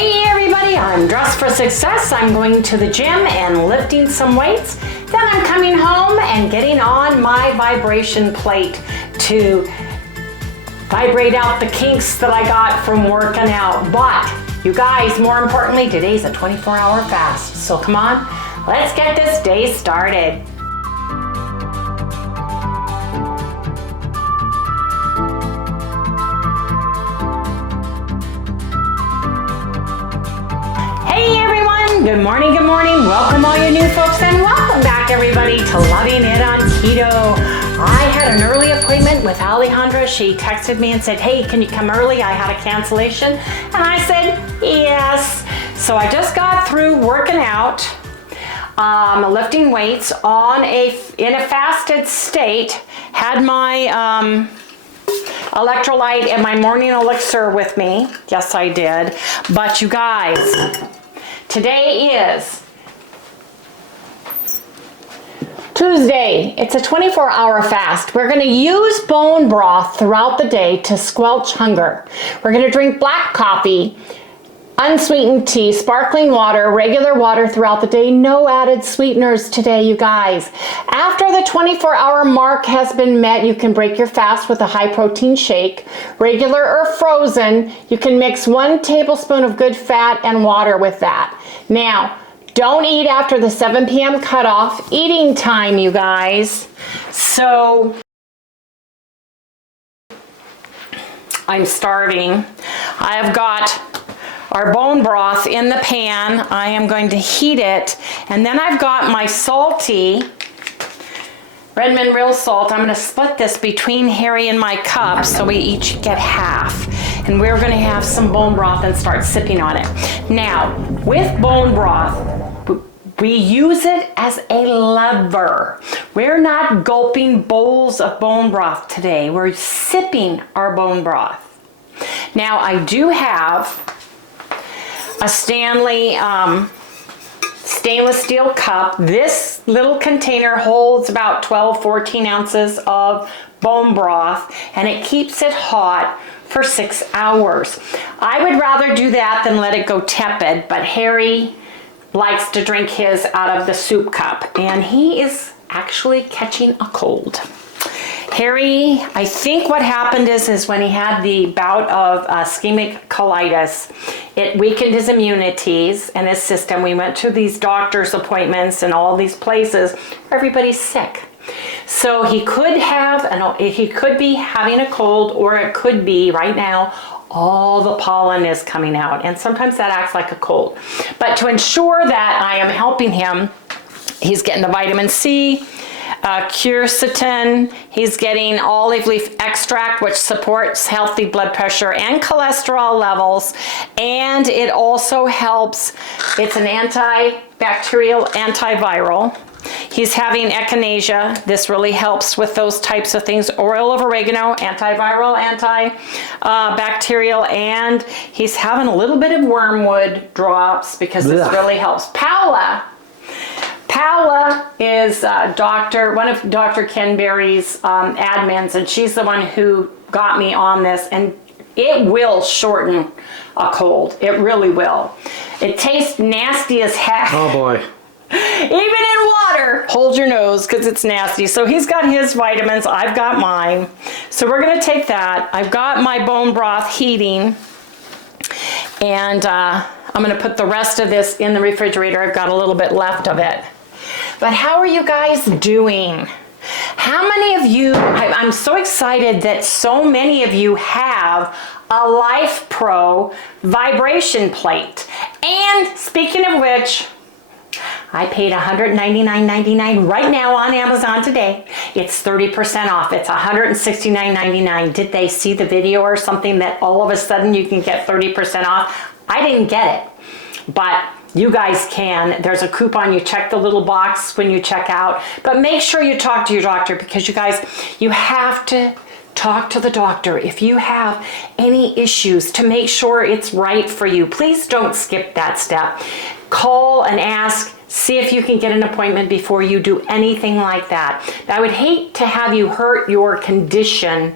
Hey everybody, I'm dressed for success. I'm going to the gym and lifting some weights. Then I'm coming home and getting on my vibration plate to vibrate out the kinks that I got from working out. But you guys, more importantly, today's a 24-hour fast. So come on, let's get this day started. Good morning, good morning. Welcome all you new folks and welcome back everybody to Loving It on Keto. I had an early appointment with Alejandra. She texted me and said, hey, can you come early? I had a cancellation. And I said, yes. So I just got through working out, lifting weights in a fasted state, had my electrolyte and my morning elixir with me. Yes, I did. But you guys, today is Tuesday. It's a 24-hour fast. We're going to use bone broth throughout the day to squelch hunger. We're going to drink black coffee, unsweetened tea, sparkling water, regular water throughout the day. No added sweeteners today, you guys. After the 24-hour mark has been met, you can break your fast with a high-protein shake. Regular or frozen, you can mix 1 tablespoon of good fat and water with that. Now, don't eat after the 7 p.m. cutoff eating time, you guys. So, I'm starving. I've got our bone broth in the pan. I am going to heat it. And then I've got my salty Redmond real salt. I'm going to split this between Harry and my cup so we each get half. And we're going to have some bone broth and start sipping on it. Now, with bone broth, we use it as a lever. We're not gulping bowls of bone broth today. We're sipping our bone broth. Now, I do have a Stanley stainless steel cup. This little container holds about 12-14 ounces of bone broth, and it keeps it hot for 6 hours. I would rather do that than let it go tepid, but Harry likes to drink his out of the soup cup, and he is actually catching a cold. Harry, I think what happened is when he had the bout of ischemic colitis, it weakened his immunities and his system. We went to these doctor's appointments and all these places. Everybody's sick. So he could be having a cold, or it could be right now all the pollen is coming out, and sometimes that acts like a cold. But to ensure that I am helping him, he's getting the vitamin C, quercetin, he's getting olive leaf extract, which supports healthy blood pressure and cholesterol levels, and it also helps, it's an antibacterial, antiviral. He's having echinacea. This really helps with those types of things. Oil of oregano, antiviral, antibacterial, and he's having a little bit of wormwood drops because this really helps. Paula is one of Dr. Ken Berry's admins, and she's the one who got me on this, and it will shorten a cold. It really will. It tastes nasty as heck. Oh boy. Even in water. Hold your nose because it's nasty. So he's got his vitamins. I've got mine. So we're going to take that. I've got my bone broth heating. And I'm going to put the rest of this in the refrigerator. I've got a little bit left of it. But how are you guys doing? How many of you, I'm so excited that so many of you have a Life Pro vibration plate. And speaking of which, I paid $199.99 right now on Amazon today. It's 30% off. It's $169.99. Did they see the video or something that all of a sudden you can get 30% off? I didn't get it, but you guys can. There's a coupon. You check the little box when you check out, but make sure you talk to your doctor, because you guys, you have to talk to the doctor if you have any issues to make sure it's right for you. Please don't skip that step. Call and ask, see if you can get an appointment before you do anything like that. I would hate to have you hurt your condition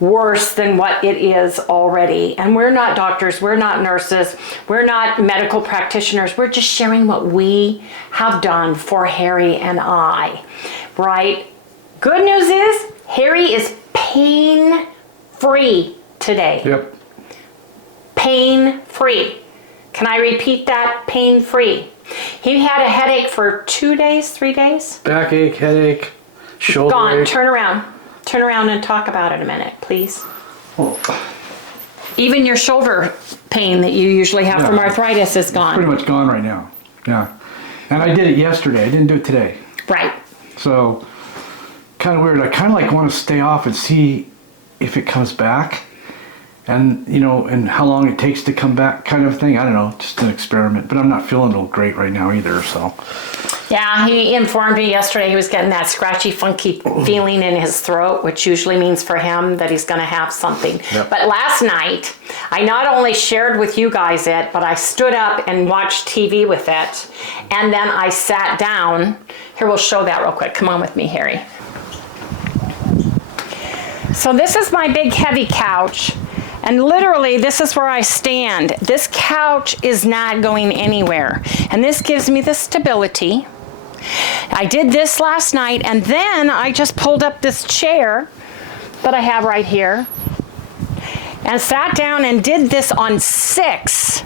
worse than what it is already. And we're not doctors, we're not nurses, we're not medical practitioners. We're just sharing what we have done for Harry and I, right? Good news is Harry is pain-free today. Yep. Pain-free. Can I repeat that? Pain-free. He had a headache for 2 days, 3 days? Backache, headache, shoulder Gone. ache. Turn around. Turn around and talk about it a minute, please. Oh, Even your shoulder pain that you usually have from arthritis is gone. pretty much gone right now. Yeah. And I did it yesterday. I didn't do it today. Right. So, kind of weird. I kind of like want to stay off and see if it comes back. And, you know, and how long it takes to come back kind of thing. I don't know, just an experiment. But I'm not feeling real great right now either, so. Yeah, he informed me yesterday he was getting that scratchy, funky feeling in his throat, which usually means for him that he's going to have something. Yep. But last night, I not only shared with you guys it, but I stood up and watched TV with it. And then I sat down. Here, we'll show that real quick. Come on with me, Harry. So this is my big heavy couch. And literally, this is where I stand. This couch is not going anywhere. And this gives me the stability. I did this last night, and then I just pulled up this chair that I have right here and sat down and did this on P6,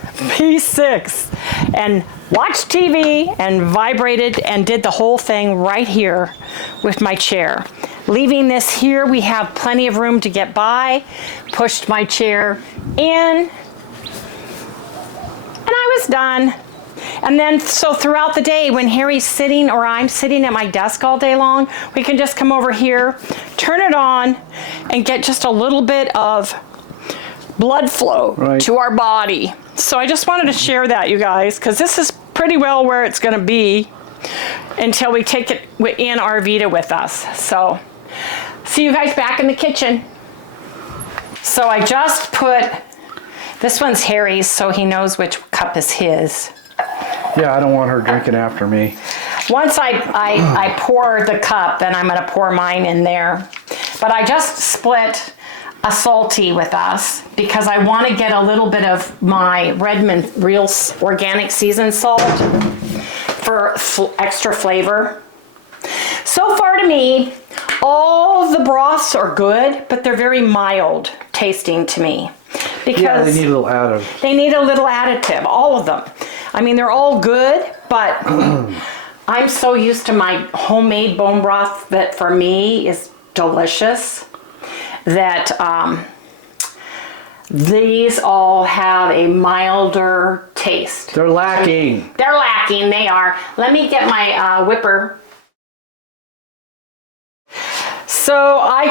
and watched TV and vibrated and did the whole thing right here with my chair. Leaving this here, we have plenty of room to get by. Pushed my chair in, and I was done. And then, so throughout the day, when Harry's sitting or I'm sitting at my desk all day long, we can just come over here, turn it on, and get just a little bit of blood flow to our body. So I just wanted to share that, you guys, because this is pretty well where it's going to be until we take it in our Vita with us. So see you guys back in the kitchen. So I just put, this one's Harry's, so he knows which cup is his. Yeah, I don't want her drinking after me. Once I pour the cup, then I'm going to pour mine in there. But I just split a salty with us because I want to get a little bit of my Redmond Real Organic Seasoned Salt for extra flavor. So far to me, all the broths are good, but they're very mild tasting to me. Because yeah, they need a little additive. They need a little additive, all of them. I mean, they're all good, but I'm so used to my homemade bone broth that for me is delicious that these all have a milder taste. They're lacking. They're lacking, they are. Let me get my whipper. So I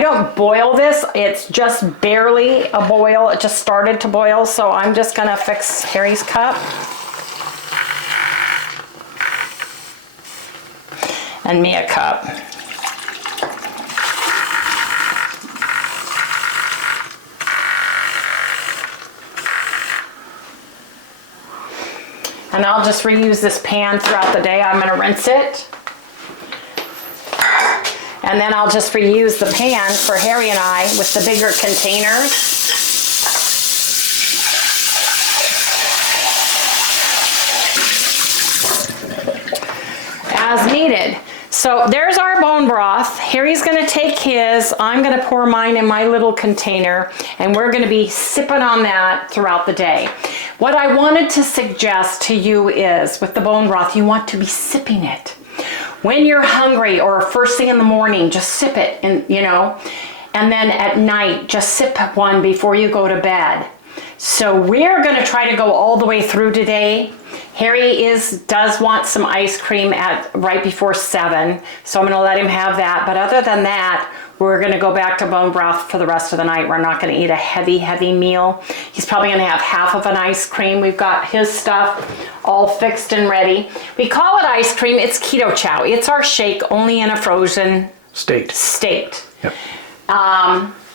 don't boil this. It's just barely a boil. It just started to boil. So I'm just gonna fix Harry's cup. And me a cup. And I'll just reuse this pan throughout the day. I'm gonna rinse it. And then I'll just reuse the pan for Harry and I with the bigger containers. As needed. So there's our bone broth. Harry's gonna take his, I'm gonna pour mine in my little container, and we're gonna be sipping on that throughout the day. What I wanted to suggest to you is, with the bone broth, you want to be sipping it. When you're hungry or first thing in the morning, just sip it, and you know, and then at night, just sip one before you go to bed. So we're gonna try to go all the way through today. Harry does want some ice cream at right before 7, so I'm gonna let him have that. But other than that, we're gonna go back to bone broth for the rest of the night. We're not gonna eat a heavy meal. He's probably gonna have half of an ice cream. We've got his stuff all fixed and ready. We call it ice cream, it's Keto Chow. It's our shake, only in a frozen state. Yep.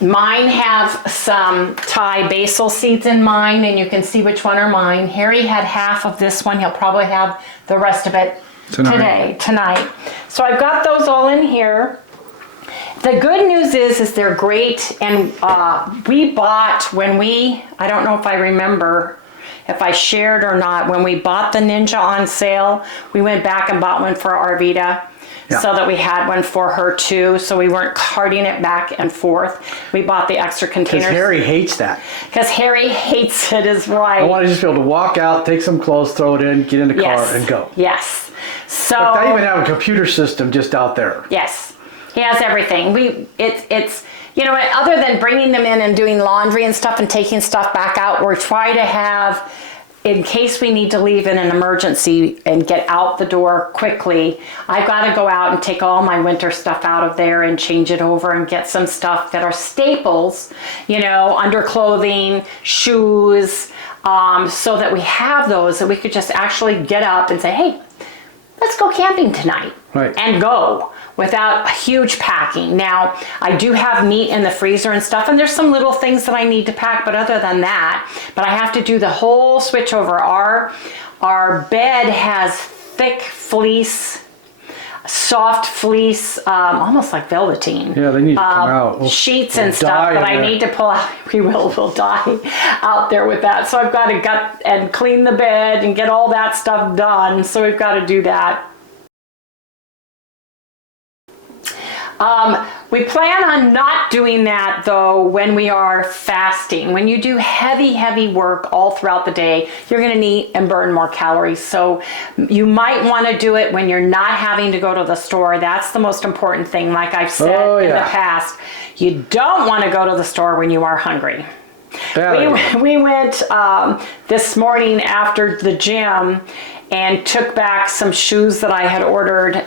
Mine have some Thai basil seeds in mine, and you can see which one are mine. Harry had half of this one. He'll probably have the rest of it tonight. So I've got those all in here. The good news is they're great, and we bought I don't know if I remember if I shared or not, when we bought the Ninja on sale, we went back and bought one for Arvita. Yeah. So that we had one for her too, so we weren't carting it back and forth. We bought the extra containers. Because Harry hates that. Because Harry hates it, is right. I want to just be able to walk out, take some clothes, throw it in, get in the car, and go. Yes. So. But I even have a computer system just out there. Yes. He has everything. It's you know, other than bringing them in and doing laundry and stuff and taking stuff back out, we're trying to have, in case we need to leave in an emergency and get out the door quickly, I've got to go out and take all my winter stuff out of there and change it over and get some stuff that are staples, you know, underclothing, shoes, so that we have those, that we could just actually get up and say, hey, let's go camping tonight. Right. And go without a huge packing. Now, I do have meat in the freezer and stuff, and there's some little things that I need to pack, but other than that, but I have to do the whole switch over. Our bed has thick fleece, soft fleece, almost like velveteen. Yeah, they need to come out. Sheets and stuff, but I need to pull out. We'll die out there with that. So I've got to gut and clean the bed and get all that stuff done. So we've got to do that. We plan on not doing that though when we are fasting. When you do heavy work all throughout the day, you're going to need and burn more calories. So you might want to do it when you're not having to go to the store. That's the most important thing. Like I've said in the past, you don't want to go to the store when you are hungry. We went this morning after the gym and took back some shoes that I had ordered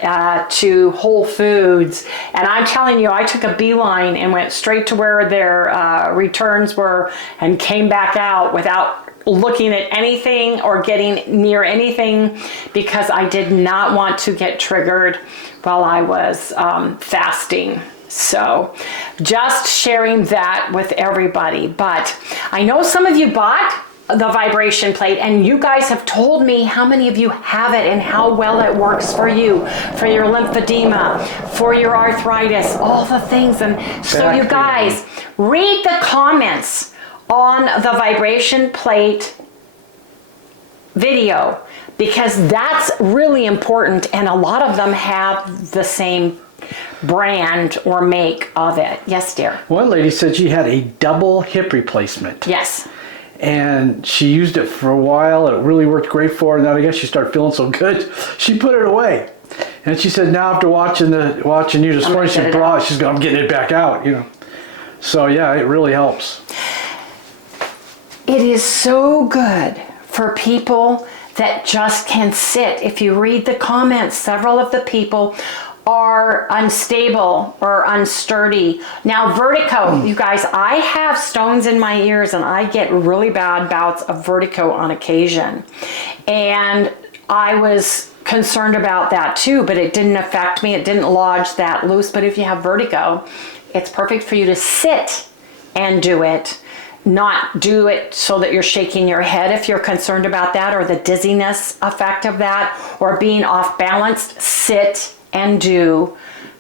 to Whole Foods. And I'm telling you, I took a beeline and went straight to where their returns were and came back out without looking at anything or getting near anything, because I did not want to get triggered while I was fasting. So just sharing that with everybody. But I know some of you bought the vibration plate, and you guys have told me how many of you have it and how well it works for you, for your lymphedema, for your arthritis, all the things. And so you guys, read the comments on the vibration plate video, because that's really important, and a lot of them have the same brand or make of it. Yes, dear. One lady said she had a double hip replacement. Yes. And she used it for a while. It really worked great for her. And then I guess she started feeling so good, she put it away. And she said now after watching you this morning, she's going, I'm getting it back out, you know. So yeah, it really helps. It is so good for people that just can sit. If you read the comments, several of the people are unstable or unsturdy. Now, vertigo, you guys, I have stones in my ears and I get really bad bouts of vertigo on occasion. And I was concerned about that too, but it didn't affect me. It didn't lodge that loose. But if you have vertigo, it's perfect for you to sit and do it. Not do it so that you're shaking your head if you're concerned about that, or the dizziness effect of that, or being off balanced. Sit and do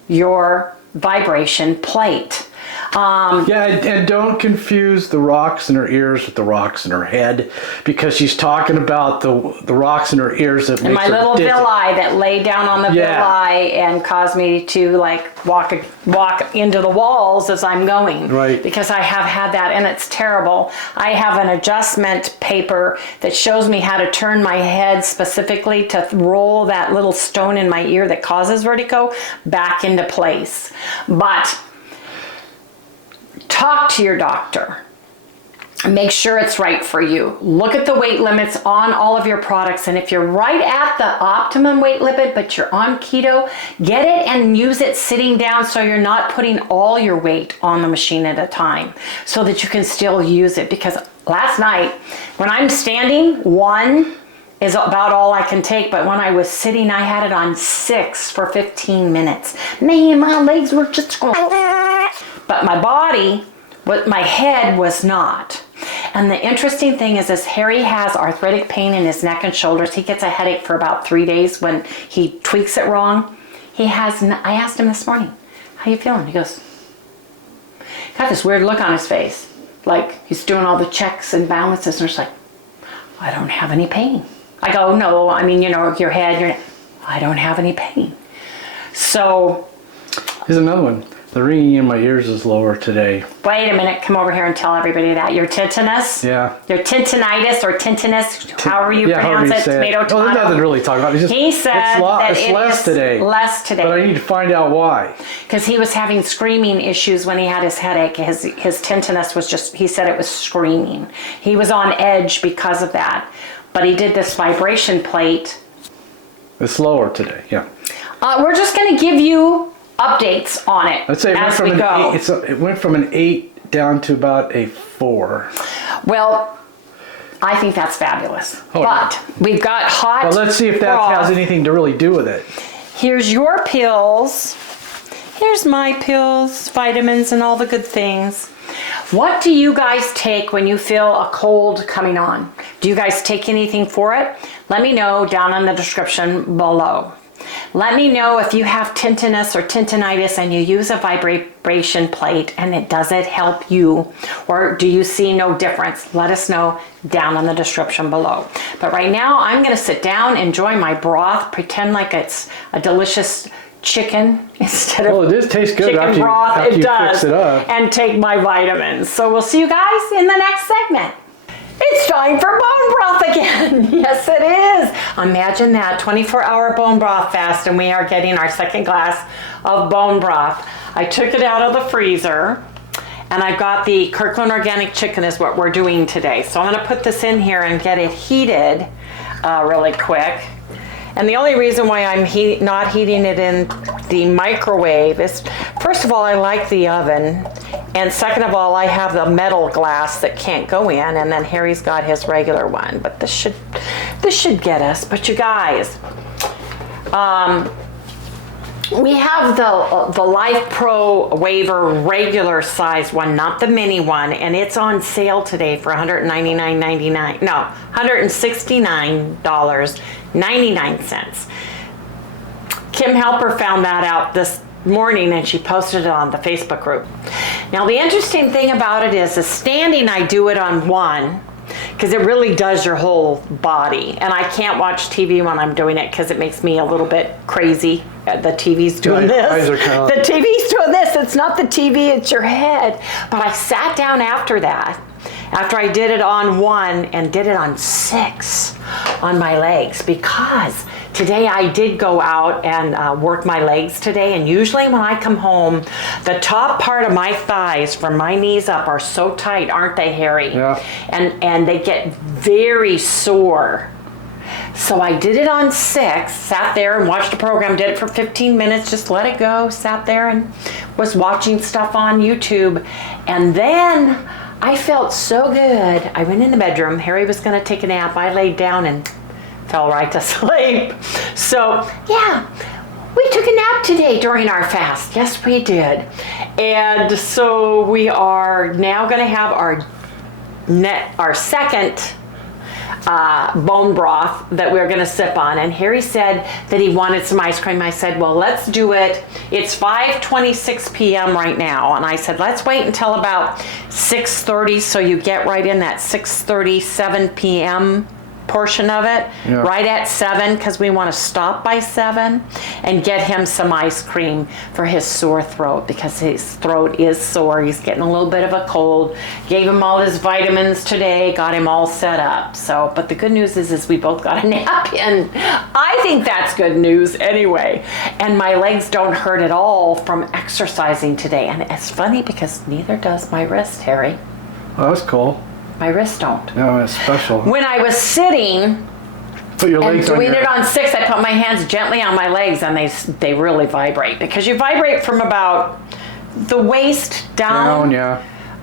your vibration plate. And don't confuse the rocks in her ears with the rocks in her head, because she's talking about the rocks in her ears that makes her dizzy. My little villi that laid down on the villi and caused me to like walk into the walls as I'm going. Right. Because I have had that, and it's terrible. I have an adjustment paper that shows me how to turn my head specifically to roll that little stone in my ear that causes vertigo back into place. But talk to your doctor. Make sure it's right for you. Look at the weight limits on all of your products. And if you're right at the optimum weight limit, but you're on keto, get it and use it sitting down so you're not putting all your weight on the machine at a time, so that you can still use it. Because last night, when I'm standing, 1 is about all I can take, but when I was sitting, I had it on 6 for 15 minutes. Man, my legs were just going, but my body, my head was not. And the interesting thing is this, Harry has arthritic pain in his neck and shoulders. He gets a headache for about 3 days when he tweaks it wrong. I asked him this morning, how you feeling? He goes, got this weird look on his face. Like he's doing all the checks and balances and it's like, I don't have any pain. I go, no, I mean, you know, your head, I don't have any pain. So. Here's another one. The ringing in my ears is lower today. Wait a minute, come over here and tell everybody that. Your tinnitus? Yeah. Your tinnitus or tinnitus, however you pronounce it, tomato. Well, there's nothing to really talk about. It's just, he said that it's less today. Less today. But I need to find out why. Because he was having screaming issues when he had his headache. His tinnitus was just, he said it was screaming. He was on edge because of that. But he did this vibration plate. It's lower today, yeah. We're just going to give you updates on it Let's say as we go. It went from an 8 down to about a 4. Well, I think that's fabulous. Oh, but we've got hot. Well, let's see if that broth. has anything to really do with it. Here's your pills. Here's my pills, vitamins, and all the good things. What do you guys take when you feel a cold coming on? Do you guys take anything for it? Let me know down in the description below. Let me know if you have tinnitus or tinnitus and you use a vibration plate and does it help you, or do you see no difference? Let us know down in the description below. But right now I'm going to sit down, enjoy my broth, pretend like it's a delicious chicken instead of it does taste good chicken after broth. you It does, fix it up. and take my vitamins. So we'll see you guys in the next segment. It's time for bone broth again. Yes, it is. Imagine that, 24-hour bone broth fast, and we are getting our second glass of bone broth. I took it out of the freezer, and I've got the Kirkland Organic Chicken is what we're doing today. So I'm going to put this in here and get it heated really quick. And the only reason why I'm not heating it in the microwave is, first of all, I like the oven. And second of all, I have the metal glass that can't go in, and then Harry's got his regular one. But this should get us. But you guys, we have the Life Pro WEVOR regular size one, not the mini one, and it's on sale today for $199.99. No, $169.99. Kim Helper found that out this morning and she posted it on the Facebook group. Now the interesting thing about it is, standing I do it on one because it really does your whole body, and I can't watch TV when I'm doing it because it makes me a little bit crazy. The TV's doing this. The TV's doing this. It's not the TV, it's your head. But I sat down after that, after I did it on one, and did it on 6 on my legs, because today I did go out and work my legs today, and usually when I come home, the top part of my thighs from my knees up are so tight, aren't they, Harry? Yeah. And they get very sore. So I did it on 6, sat there and watched the program, did it for 15 minutes, just let it go, sat there and was watching stuff on YouTube. And then I felt so good. I went in the bedroom. Harry was going to take a nap. I laid down and fell right to sleep. So yeah, we took a nap today during our fast. Yes, we did. And so we are now going to have our second bone broth that we're going to sip on. And Harry said that he wanted some ice cream. I said, well, let's do it. It's 5:26 p.m. right now. And I said, let's wait until about 6:30 so you get right in that 6:37 p.m. portion of it, right at 7, because we want to stop by 7 and get him some ice cream for his sore throat, because his throat is sore. He's getting a little bit of a cold. Gave him all his vitamins today, got him all set up. So, but the good news is we both got a nap in. I think that's good news anyway. And my legs don't hurt at all from exercising today. And it's funny because neither does my wrist, Harry. Oh, that's cool. My wrists don't. No, it's special. When I was sitting Put your legs and doing on it on 6, I put my hands gently on my legs, and they really vibrate, because you vibrate from about the waist down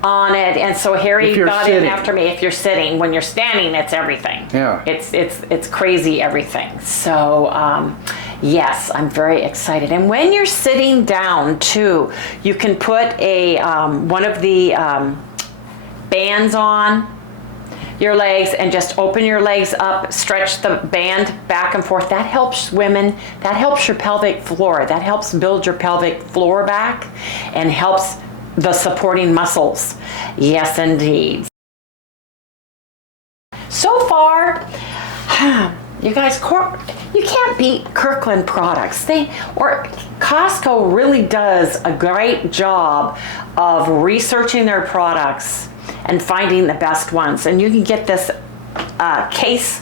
on it. And so Harry got in after me. If you're sitting, when you're standing, it's everything. Yeah. It's crazy everything. So yes, I'm very excited. And when you're sitting down too, you can put a one of the bands on your legs and just open your legs up, stretch the band back and forth. That helps women, that helps your pelvic floor. That helps build your pelvic floor back and helps the supporting muscles. Yes, indeed. So far, you guys, you can't beat Kirkland products. Costco really does a great job of researching their products and finding the best ones. And you can get this case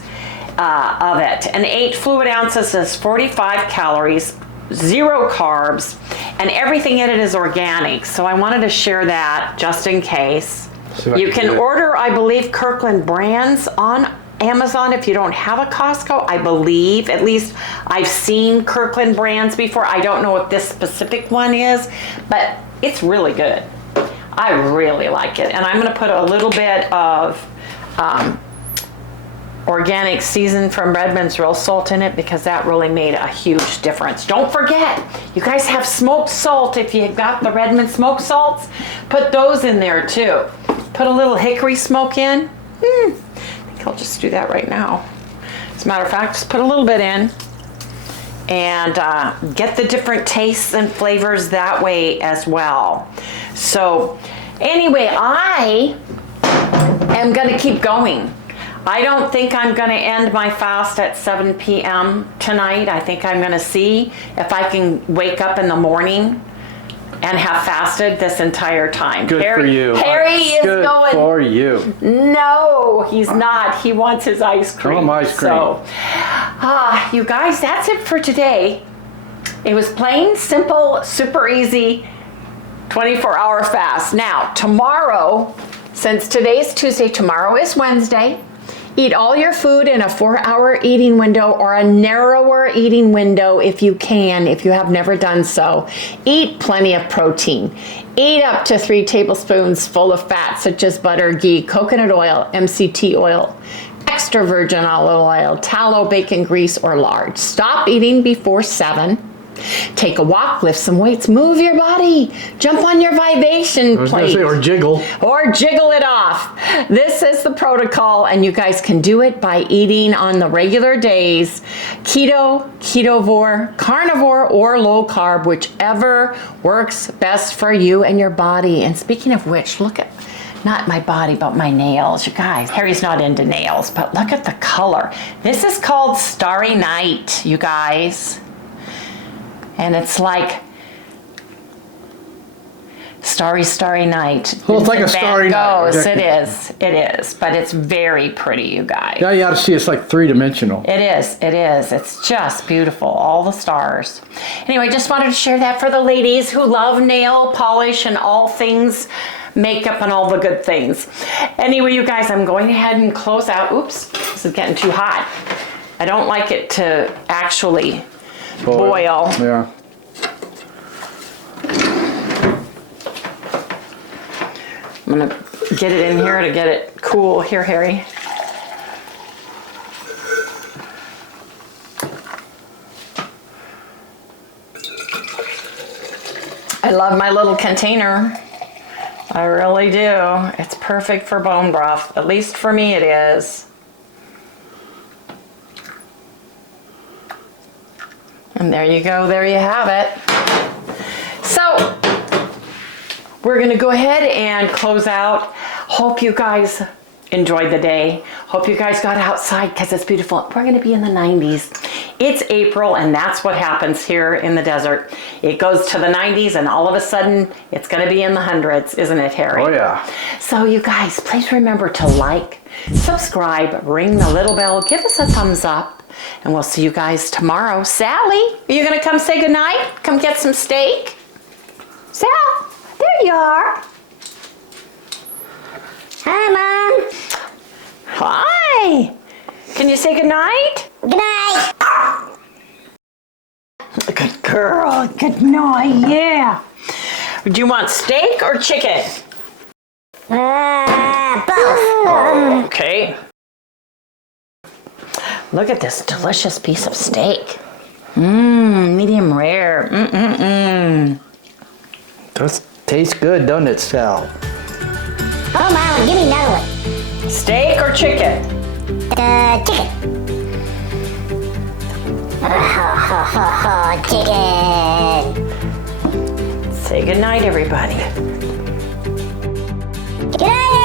of it. And 8 fluid ounces is 45 calories, 0 carbs, and everything in it is organic. So I wanted to share that just in case. You can order, I believe, Kirkland brands on Amazon if you don't have a Costco. I believe, at least I've seen Kirkland brands before. I don't know what this specific one is, but it's really good. I really like it. And I'm going to put a little bit of organic seasoned from Redmond's real salt in it because that really made a huge difference. Don't forget, you guys have smoked salt. If you've got the Redmond smoked salts, put those in there too. Put a little hickory smoke in. I think I'll just do that right now. As a matter of fact, just put a little bit in and get the different tastes and flavors that way as well. So anyway, I am going to keep going. I don't think I'm going to end my fast at 7 p.m. tonight. I think I'm going to see if I can wake up in the morning and have fasted this entire time. Good for you. Harry is Good going. for you. No, he's not. He wants his ice cream. Ice cream. So, you guys, that's it for today. It was plain, simple, super easy, 24-hour fast. Now, tomorrow, since today's Tuesday, tomorrow is Wednesday. Eat all your food in a 4-hour eating window or a narrower eating window if you can, if you have never done so. Eat plenty of protein. Eat up to 3 tablespoons full of fat, such as butter, ghee, coconut oil, MCT oil, extra virgin olive oil, tallow, bacon grease, or lard. Stop eating before 7. Take a walk, lift some weights, move your body, jump on your vibration plate. Or jiggle. Or jiggle it off. This is the protocol, and you guys can do it by eating on the regular days. Keto, ketovore, carnivore, or low carb, whichever works best for you and your body. And speaking of which, look at, not my body, but my nails. You guys, Harry's not into nails, but look at the color. This is called Starry Night, you guys. And it's like starry, starry night. Well, it's like a starry night. It is. It is. But it's very pretty, you guys. Yeah, you ought to see it's like 3-dimensional. It is. It is. It's just beautiful. All the stars. Anyway, just wanted to share that for the ladies who love nail polish and all things makeup and all the good things. Anyway, you guys, I'm going ahead and close out. Oops, this is getting too hot. I don't like it to actually boil. Yeah. I'm gonna get it in here to get it cool. Here, Harry. I love my little container. I really do. It's perfect for bone broth. At least for me it is. And there you go, there you have it. So, we're gonna go ahead and close out. Hope you guys enjoyed the day. Hope you guys got outside because it's beautiful. We're gonna be in the 90s. It's April and that's what happens here in the desert. It goes to the 90s and all of a sudden it's gonna be in the hundreds, isn't it, Harry? Oh yeah. So you guys, please remember to like, subscribe, ring the little bell, give us a thumbs up. And we'll see you guys tomorrow. Sally, are you gonna come say goodnight? Come get some steak? Sal, there you are. Hi, Mom. Hi. Can you say goodnight? Good night. Good girl, good night, yeah. Do you want steak or chicken? Both. Okay. Look at this delicious piece of steak. Medium rare. Does taste good, doesn't it, Sal? Oh, Mom, give me another one. Steak or chicken? Chicken. Chicken. Say goodnight, everybody. Good night,